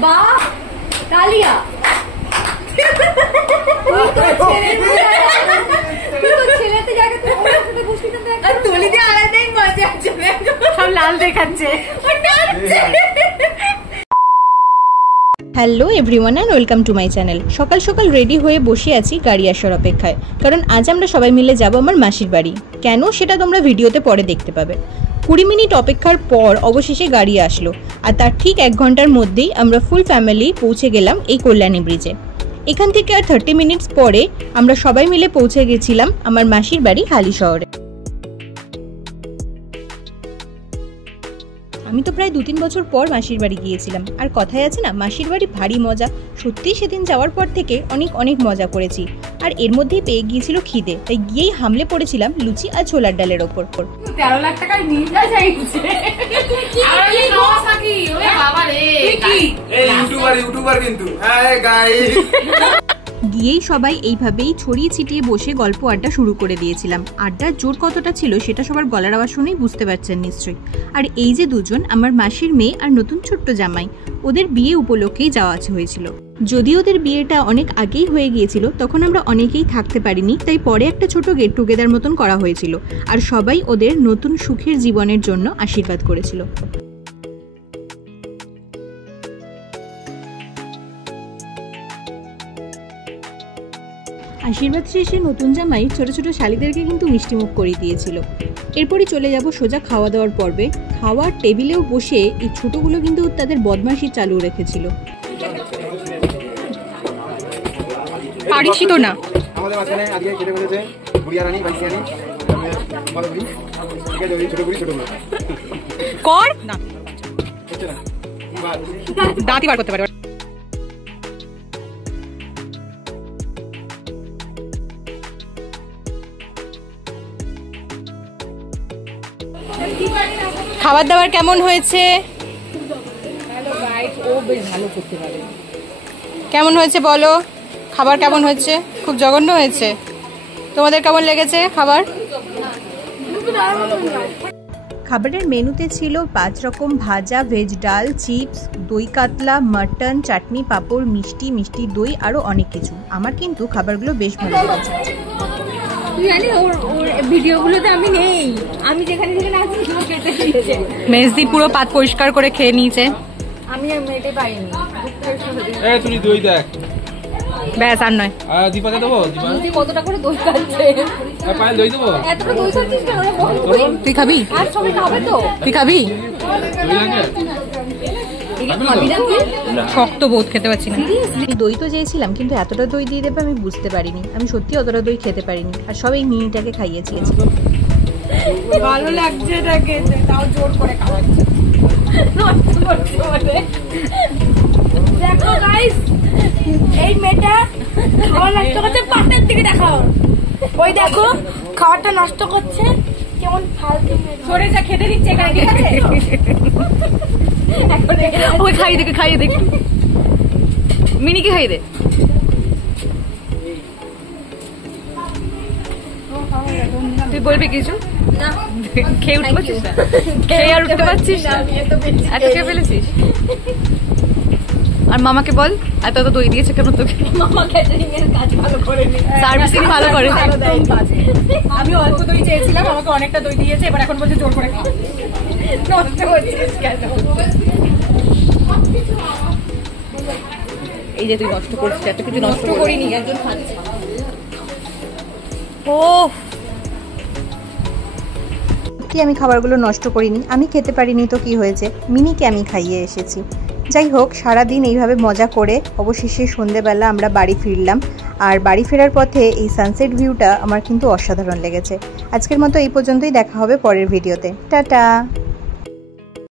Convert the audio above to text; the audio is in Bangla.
বাহ তালিয়া ছেলেতে জায়গা তুলি দিয়ে আলাদাই মজা আছে, সব লাল দেখাচ্ছে। Hello everyone and welcome to my channel. সকাল সকাল রেডি হয়ে বসে আছি গাড়ি আসার অপেক্ষায়, কারণ আজ আমরা সবাই মিলে যাব আমার মাসির বাড়ি। কেন সেটা তোমরা ভিডিওতে পরে দেখতে পাবে। 20 মিনিট অপেক্ষার পর অবশেষে গাড়ি আসলো, আর তার ঠিক 1 ঘন্টার মধ্যেই আমরা ফুল ফ্যামিলি পৌঁছে গেলাম এই কল্যাণী ব্রিজে। এখান থেকে আর 30 মিনিটস পরে আমরা সবাই মিলে পৌঁছে গেছিলাম আমার মাসির বাড়ি হালি শহরে। আমি তো প্রায় 2-3 বছর পর মাসির বাড়ি গিয়েছিলাম, আর কথায় আছে না, মাসির বাড়ি ভারী মজা। সত্যি সেদিন যাওয়ার পর থেকে অনেক মজা করেছি, আর এর মধ্যেই পেয়ে গিয়েছিল খিদে, তাই গিয়েই হামলে পড়েছিলাম লুচি আর ছোলার ডালের ওপর। 13 লাখ টাকায় নিয়ে যাইছে। ইউটিউবার কিন্তু হাই গাইস। গিয়েই সবাই এইভাবেই ছড়িয়ে ছিটিয়ে বসে গল্প আড্ডা শুরু করে দিয়েছিলাম। আড্ডার জোর কতটা ছিল সেটা সবার গলার আওয়াজ শুনেই বুঝতে পারছেন নিশ্চয়ই। আর এই যে দুজন, আমার মাসির মেয়ে আর নতুন ছোট্ট জামাই, ওদের বিয়ে উপলক্ষেই যাওয়া হয়েছিল। যদি ওদের বিয়েটা অনেক আগেই হয়ে গিয়েছিল, তখন আমরা অনেকেই থাকতে পারিনি, তাই পরে একটা ছোট গেট টুগেদার মতন করা হয়েছিল, আর সবাই ওদের নতুন সুখের জীবনের জন্য আশীর্বাদ করেছিল। আশীর্বাদ শেষে নতুন জামাই ছোট ছোট শালিদেরকে কিন্তু মিষ্টিমুখ করিয়ে দিয়েছিল। এরপরই চলে যাব সোজা খাওয়া দাওয়ার পর্বে। খাওয়ার টেবিলেও বসে এই ছোটগুলো কিন্তু তাদের বদমাশি চালু রেখেছিল। পারিস তো না আমাদের মাঝখানে আজকে খেতে বলেছে বুড়িয়া রানী বাইসি রানী বড় বুড়ি, ঠিক আছে, ওই ছোট বুড়ি ছোট বুড়ি কর না, হচ্ছে না দাঁতই বার করতে পারে। খাবার দাবার কেমন হয়েছে? কেমন হয়েছে বলো? খাবার কেমন হয়েছে? খুব জঘন্য হয়েছে। তোমাদের কেমন লেগেছে খাবার? খাবারের মেনুতে ছিল 5 রকম ভাজা, ভেজ ডাল, চিপস, দই কাতলা, মাটন, চাটনি, পাঁপড়, মিষ্টি দই, আরো অনেক কিছু। আমার কিন্তু খাবারগুলো বেশ ভালো লেগেছে। জানি ওর ভিডিওগুলোতে আমি নেই, আমি যেখানে আছি সেখানে কেটে দিয়েছে। মেজদি পুরো পাত পরিষ্কার করে খেয়ে নিয়েছে, আমি আর মেটে পাইনি। এই তুই দই দেখ, ব্যাস আর নয়। আর দীপাতে দেবো, দিদি কতটা করে দই খাচ্ছে? আর পায়েল দই দেবো। এতটা দই খাচ্ছিস কেন? তুই খাবি? আর সবাই খাবে তো? তুই খাবি? দই লাগে শক্ত বোধ, খেতে পারছি না। দই তো চেয়েছিলাম, কিন্তু এতটা দই দিয়ে দেবে আমি বুঝতে পারিনি। আমি সত্যি অতটা দই খেতে পারিনি, আর সব এই মিনিটাকে খাইয়েছি। ভালো লাগছে না খেতে, তাও জোর করে খাওয়াচ্ছে। দেখো গাইস, এই মেয়েটা খাবার নষ্ট করছে, পাটের দিকে দেখাও। ওই দেখো খাবারটা নষ্ট করছে, কেমন ফালতু। সরে যা, খেতে দিচ্ছে এখানে, ঠিক আছে? ওই খাইয়ে দে একটু, মিনিকে খাইয়ে দে। তুই বলবি কিছু? খেয়ে উঠতে পারছিস না? খেয়ে আর উঠতে পারছিস না? এত খেয়ে ফেলেছিস? আর মামাকে বল, এত দই দিয়েছে কেন তোকে? মামা ক্যাটারিং এর কাজ ভালো করেনি, সার্ভিসিং ভালো করে। আমি অল্প দই চেয়েছিলাম, আমাকে অনেকটা দই দিয়েছে, এবার এখন বলছে জোর করে খাও। নষ্ট করছিস কেন? এই যে তুই নষ্ট করছিস, এত কিছু নষ্ট করিনি, একজন খাচ্ছে। ও আমি খাবারগুলো নষ্ট করিনি, আমি খেতে পারিনি তো কি হয়েছে, মিনিকে আমি খাইয়ে এসেছি। যাই হোক, সারাদিন এইভাবে মজা করে অবশেষে সন্ধেবেলা আমরা বাড়ি ফিরলাম। আর বাড়ি ফেরার পথে এই সানসেট ভিউটা আমার কিন্তু অসাধারণ লেগেছে। আজকের মতো এই পর্যন্তই, দেখা হবে পরের ভিডিওতে। টাটা।